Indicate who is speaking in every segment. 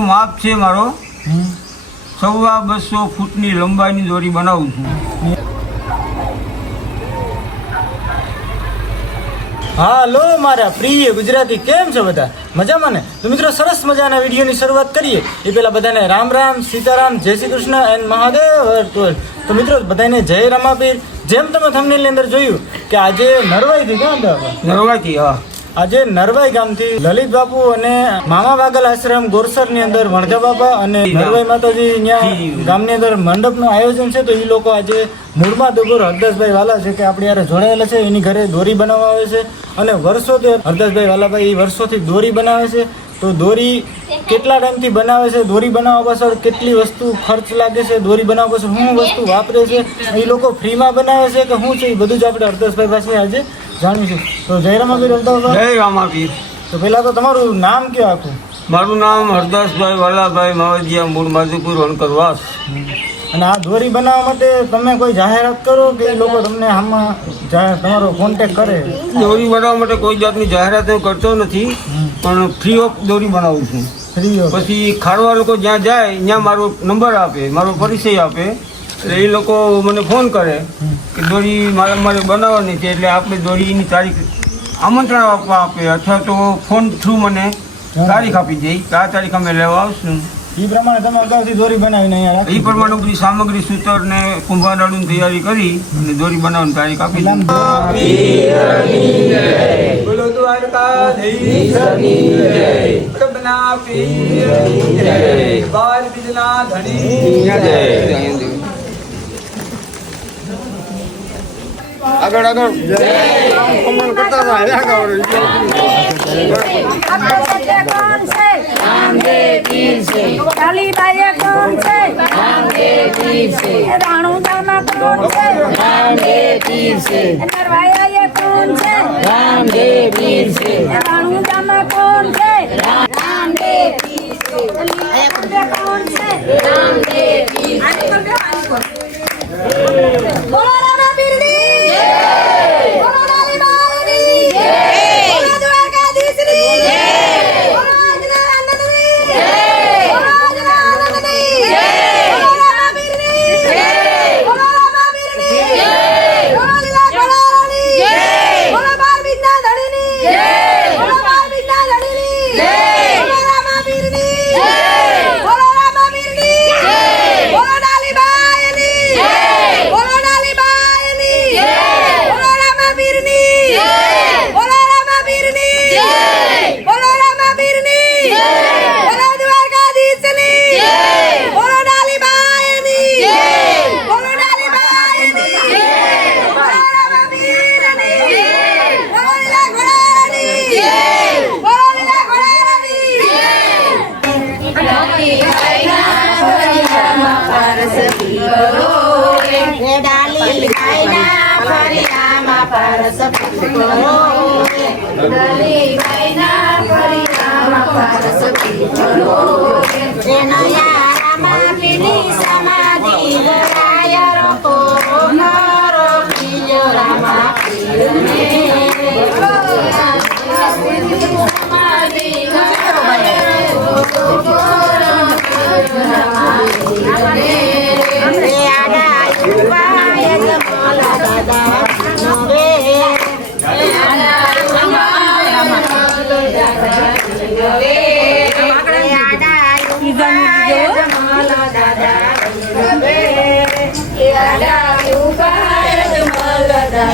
Speaker 1: માપ છે મારો. સવા બસો ફૂટની લંબાઈની દોરી બનાવું છું.
Speaker 2: હાલો મારા પ્રિય ગુજરાતી કેમ છો બધા? મજામાં ને? તો મિત્રો સરસ મજાના વિડીયોની શરૂઆત કરીએ. એ પહેલાં બધાને રામ રામ સીતારામ જય શ્રી કૃષ્ણ એન્ડ મહાદેવ તો- મિત્રો બધાને જય રમાપીર. જેમ તમે થમનેલની અંદર જોયું કે આજે નરવાઈથી ક્યાં આપણે?
Speaker 1: નરવાથી હા.
Speaker 2: આજે નરવાઈ ગામથી લલિત બાપુ અને મામા વાગલ આશ્રમ ગોરસરની અંદર વણજા બાપા અને નરવાઈ માતાજી ત્યાં ગામની અંદર મંડપનું આયોજન છે, તો એ લોકો આજે મૂળમાં દુગુર હરદાસભાઈ વાલા છે, કે આપણે યારે જોડાયેલા છે, એની ઘરે દોરી બનાવવા આવે છે અને વર્ષોથી હરદાસભાઈ વાલાભાઈ એ વર્ષોથી દોરી બનાવે છે, તો દોરી કેટલા ટાઈમથી બનાવે છે, દોરી બનાવવા પાછળ કેટલી વસ્તુ ખર્ચ લાગે છે, દોરી બનાવવા પાછળ શું વસ્તુ વાપરે છે એ લોકો ફ્રીમાં બનાવે છે, કે શું છે એ બધું જ આપણે હરદાસભાઈ પાસે આજે જાણીશું તો જયરામાબીર હરદાસભાઈ
Speaker 1: જય રામાવીર
Speaker 2: તો પેલા તો તમારું નામ ક્યાં આખું?
Speaker 1: મારું નામ હરદાસભાઈ વાલાભાઈ માવજીયા મૂળ માધુપુર વણકરવાસ.
Speaker 2: અને આ દોરી બનાવવા માટે તમે કોઈ જાહેરાત કરો કે એ લોકો તમને આમાં તમારો કોન્ટેક કરે?
Speaker 1: દોરી બનાવવા માટે કોઈ જાતની જાહેરાત હું કરતો નથી પણ ફ્રી ઓફ દોરી બનાવું છું.
Speaker 2: ફ્રી ઓફ
Speaker 1: પછી ખાડવા લોકો જ્યાં જાય ત્યાં મારો નંબર આપે મારો પરિચય આપે. એટલે એ લોકો મને ફોન કરે કે દોરી મારે મારે બનાવવાની છે એટલે આપણે દોરીની તારીખ આમંત્રણ આપવા આપે અથવા તો ફોન થ્રુ મને તારીખ આપી દે. આ તારીખ અમે લેવા આવશું.
Speaker 2: એ પ્રમાણે તમે અગાઉથી દોરી બનાવીને અહીંયા
Speaker 1: એ પ્રમાણે બધી સામગ્રી સૂતર ને કુંભારાળુની તૈયારી કરી અને દોરી બનાવવાની તારીખ આપી.
Speaker 3: બોલો બાર બીજના ધણી
Speaker 1: આગળ આગળ. સન્માન કરતા હતા હવે આગળ
Speaker 4: કાલીબાઈએ કોણ બોલો para sa publiko. Nalibay na parirama
Speaker 3: para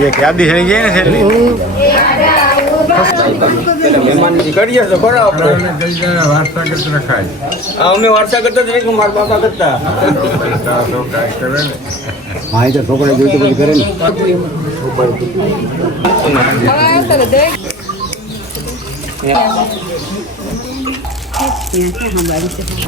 Speaker 2: એક યાદી થઈ જાય ને છેલ્લી
Speaker 1: કરીએ તો ખરા આપણે હા, અમે વાર્તા કરતા જ નહીં મારા બાપા કરતા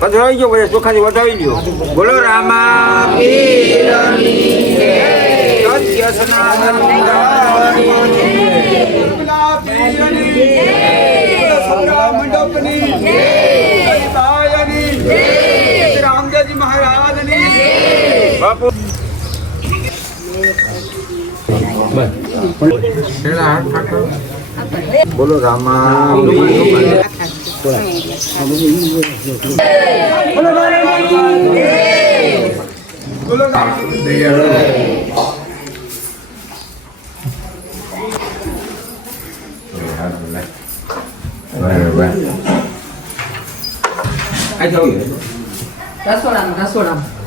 Speaker 1: પધરાવી ગયો પછી ચોખાથી વધાવી ગયો બોલો રામા પીરની. સત્ય સનાતન બોલો રામા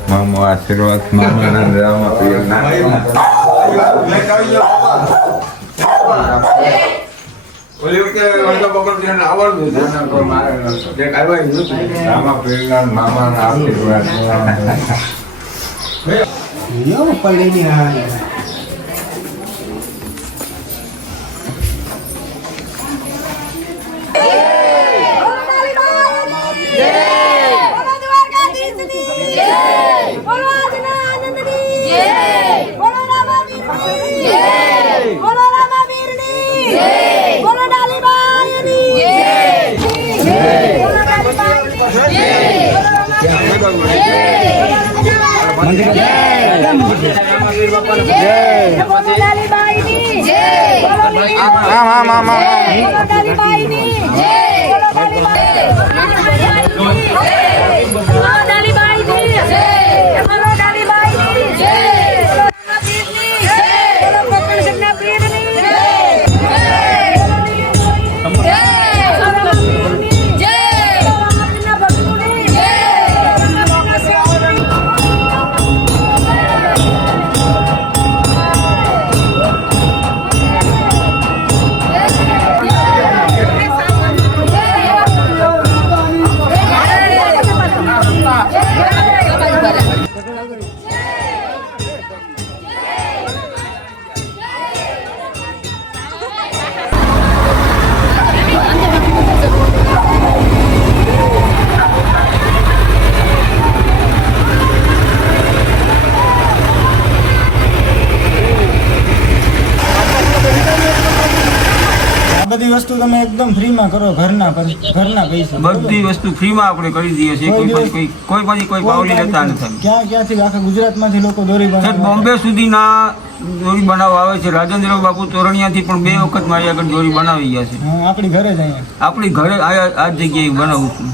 Speaker 5: મામો આશીર્વાદ મામાના રામા પીરના
Speaker 1: ઓલી વખતે વાંધો પકડ ધ્યાન આવડતું હતું.
Speaker 5: નાના કોઈ મારે.
Speaker 1: જે.
Speaker 5: રામા પીરના મામાના આશીર્વાદ
Speaker 4: બોલો
Speaker 2: આમ આમ આમ આમ બધી વસ્તુ તમે એકદમ ફ્રીમાં કરો ઘરના ઘરના પૈસા
Speaker 1: બધી વસ્તુ ફ્રીમાં આપણે કરી દઈએ છીએ કોઈ પછી કોઈ કોઈ પછી કોઈ પાવલી લેતા નથી.
Speaker 2: ક્યાં ક્યાંથી આખા ગુજરાતમાંથી લોકો દોરી બનાવે
Speaker 1: બોમ્બે સુધીના દોરી બનાવવા આવે છે. રાજેન્દ્ર બાપુ તોરણિયાથી પણ બે વખત મારી આગળ દોરી બનાવી ગયા છે.
Speaker 2: આપણી ઘરે જ અહીંયા.
Speaker 1: આપણી ઘરે આ જગ્યાએ બનાવું છું.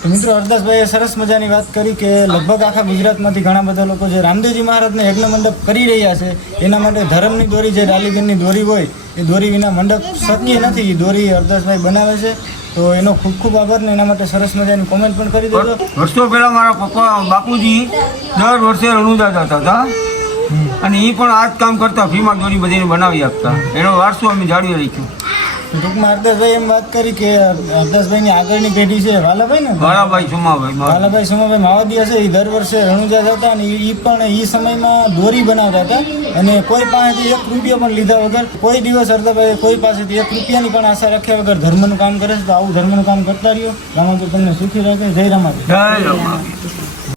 Speaker 2: તો મિત્રો હરદાસભાઈએ સરસ મજાની વાત કરી કે લગભગ આખા ગુજરાતમાંથી ઘણા બધા લોકો જે રામદેવજી મહારાજને યજ્ઞ મંડપ કરી રહ્યા છે એના માટે ધર્મની દોરી જે ડાલીબેનની દોરી હોય એ દોરી વિના મંડપ શક્ય નથી એ દોરી હરદાસભાઈ બનાવે છે. તો એનો ખૂબ ખૂબ આભાર ને એના માટે સરસ મજાની કોમેન્ટ પણ કરી દેજો
Speaker 1: વર્ષો પહેલા મારા પપ્પા બાપુજી દર વર્ષે રણુદા જતા હતા. અને એ પણ આ જ કામ કરતા ફીમાં દોરી બધીને બનાવી આપતા. એનો વારસો અમે જાળવી રાખ્યો.
Speaker 2: ટૂંકમાં હરદાસભાઈ એમ વાત કરી કે હરદાસભાઈની આગળની પેઢી છે વાલાભાઈ ને?
Speaker 1: વાલાભાઈ સુમાભાઈ.
Speaker 2: વાલાભાઈ સુમાભાઈ માવાદી હશે એ દર વર્ષે રણુજા જતા અને એ પણ એ સમયમાં દોરી બનાવતા હતા. અને કોઈ પાસેથી એક રૂપિયો પણ લીધા વગર કોઈ દિવસ હરદાભાઈ કોઈ પાસેથી એક રૂપિયાની પણ આશા રાખ્યા વગર ધર્મનું કામ કરે છે. તો આવું ધર્મનું કામ કરતા રહ્યો. રામાપુર તમને સુખી રાખે. જય રામાપુર.
Speaker 1: જય રામ